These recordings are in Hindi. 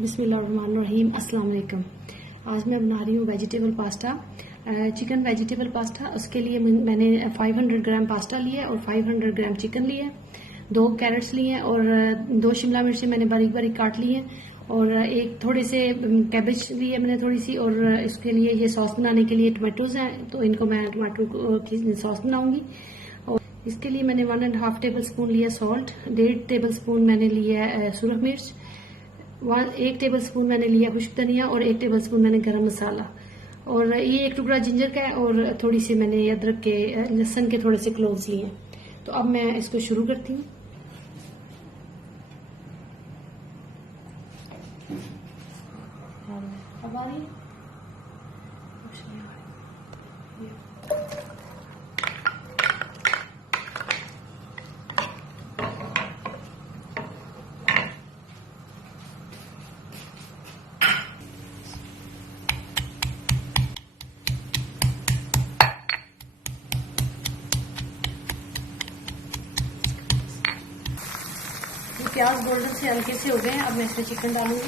बिस्मिल्लाहिर्रहमानिर्रहीम। अस्सलाम वालेकुम। आज मैं बना रही हूँ vegetable pasta, chicken vegetable pasta. उसके लिए मैंने 500 ग्राम पास्ता लिया है और 500 ग्राम चिकन लिया है, 2 कैरेट्स लिए हैं और 2 शिमला मिर्ची मैंने बारीक बारीक काट ली है और एक थोड़े से कैबेज ली है मैंने थोड़ी सी। और इसके लिए ये सॉस बनाने के लिए टमाटोज हैं, तो इनको मैं टमाटो की सॉस बनाऊंगी। और इसके लिए मैंने 1.5 टेबल स्पून लिया सॉल्ट, 1.5 टेबल स्पून मैंने लिया सुरख मिर्च, 1 टेबल स्पून मैंने लिया खुश्क धनिया और 1 टेबल स्पून मैंने गरम मसाला। और ये 1 टुकड़ा जिंजर का है और थोड़ी सी मैंने अदरक के लहसुन के थोड़े से क्लोव्स लिए हैं। तो अब मैं इसको शुरू करती हूँ। अब आ रही है प्याज गोल्डन से हल्के से हो गए हैं। अब मैं इसमें चिकन डालूंगी।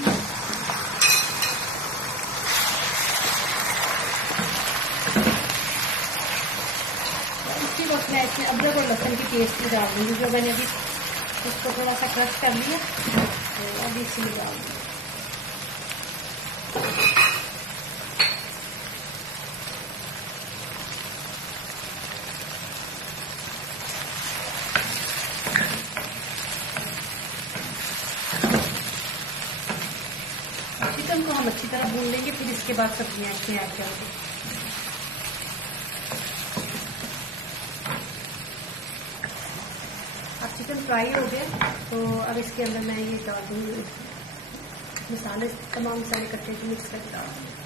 इसी वक्त मैं इसमें अदरक और लहसुन की पेस्ट भी डाल दूंगी, जो मैंने अभी इसको थोड़ा सा क्रश कर लिया, तो अभी इसमें डाल दूंगी। चिकन को हम अच्छी तरह भून लेंगे, फिर इसके बाद सब्जियां इसमें ऐड करेंगे। अब चिकन फ्राई हो गया, तो अब इसके अंदर मैं ये डाल दूंगी मसाले, तमाम मसाले इकट्ठे मिक्स करके डाल दूंगी।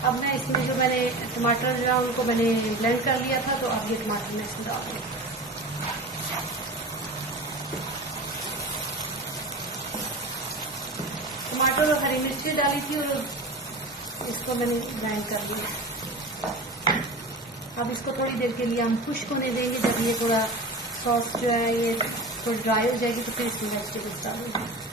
अब मैं इसमें जो मैंने टमाटर जो है उनको मैंने ब्लेंड कर लिया था, तो अब ये टमाटर मैं इसमें डाल दूंगी। टमाटर और हरी मिर्ची डाली थी और इसको मैंने ब्लेंड कर लिया। अब इसको थोड़ी देर के लिए हम खुश्क होने देंगे। जब ये थोड़ा सॉस जो है ये थोड़ी ड्राई हो जाएगी, तो फिर इसमें वेजिटेबल्स डालूंगी।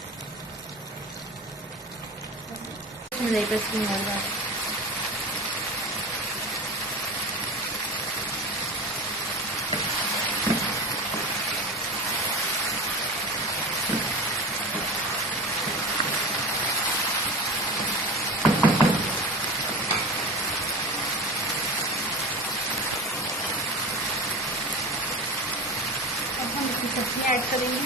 हम इसकी सब्जियां ऐड करेंगे।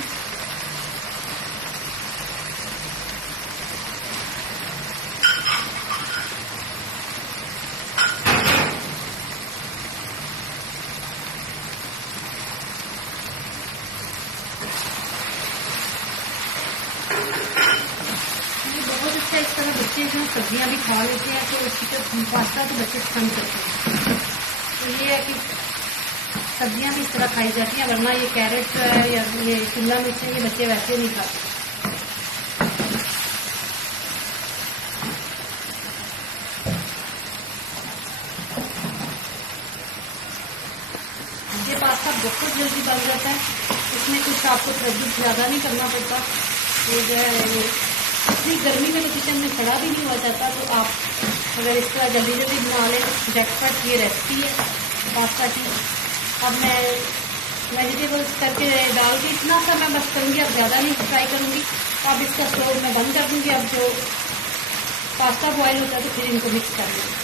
ये बहुत अच्छा, इस तरह बच्चे जो सब्जियां भी खा लेते हैं, तो चिकन पास्ता तो बच्चे पसंद करते हैं। तो ये है कि सब्जियां भी इस तरह खाई जाती हैं, वरना ये कैरेट जो है या ये शिमला मिर्च है, ये बच्चे वैसे नहीं खाते। ये पास्ता बहुत जल्दी बन जाता है, इसमें कुछ आपको तजद्दुद ज्यादा नहीं करना पड़ता। ये जो है इतनी गर्मी में तो किचन में खड़ा भी नहीं हुआ जाता, तो आप अगर इस तरह जल्दी जल्दी बना लें तो झटपट ये रेसिपी है पास्ता की। अब मैं वेजिटेबल्स करके डाल के इतना सा मैं बस करूँगी, अब ज़्यादा नहीं फ्राई करूँगी। अब इसका स्टोव मैं बंद कर दूँगी। अब जो पास्ता बॉयल होता है तो फिर इनको मिक्स कर लूँगी।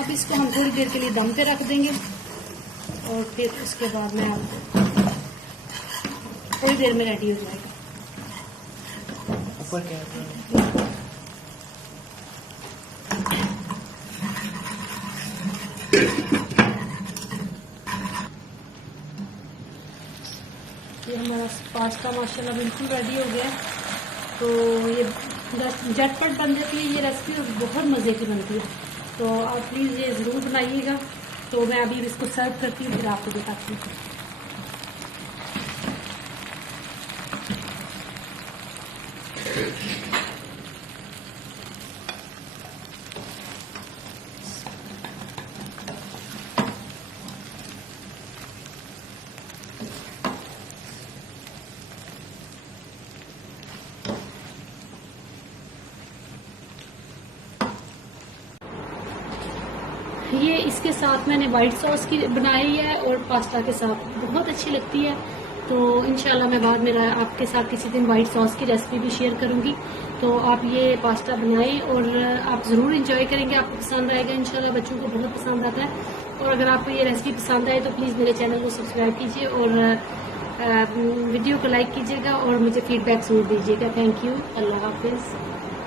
अब इसको हम थोड़ी देर के लिए दम पे रख देंगे और फिर उसके बाद में थोड़ी देर में रेडी हो जाएगा। ऊपर क्या ये हमारा पास्ता माशाल्लाह बिल्कुल रेडी हो गया। तो ये झटपट बन जाती है ये रेसिपी और बहुत मज़े की बनती है। तो आप प्लीज़ ये ज़रूर बनाइएगा। तो मैं अभी इसको सर्व करती हूँ, फिर आपको बताती हूँ। ये इसके साथ मैंने वाइट सॉस की बनाई है और पास्ता के साथ बहुत अच्छी लगती है। तो इंशाल्लाह मैं बाद में आपके साथ किसी दिन वाइट सॉस की रेसिपी भी शेयर करूंगी। तो आप ये पास्ता बनाएं और आप ज़रूर इंजॉय करेंगे, आपको पसंद आएगा इंशाल्लाह। बच्चों को बहुत पसंद आता है। और अगर आपको ये रेसिपी पसंद आए तो प्लीज़ मेरे चैनल को सब्सक्राइब कीजिए और वीडियो को लाइक कीजिएगा और मुझे फीडबैक ज़रूर दीजिएगा। Thank you. अल्लाह हाफिज़।